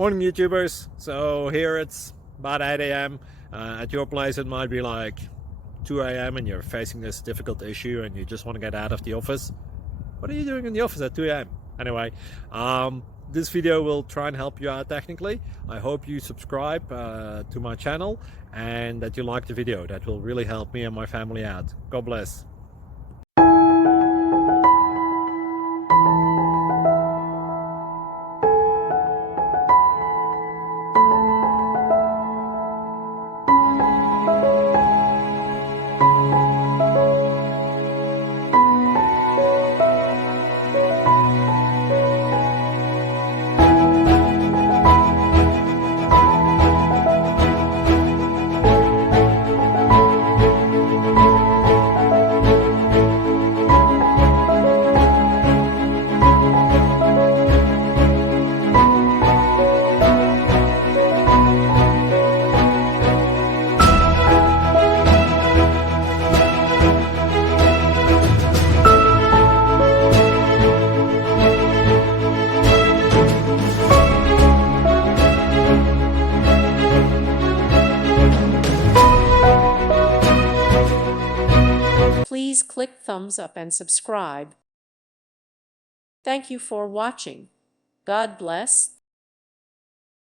Morning YouTubers. So here it's about 8 a.m. At your place it might be like 2 a.m. and you're facing this difficult issue and you just want to get out of the office. What are you doing in the office at 2 a.m.? Anyway, this video will try and help you out technically. I hope you subscribe to my channel and that you like the video. That will really help me and my family out. God bless. Please click thumbs up and subscribe. Thank you for watching. God bless.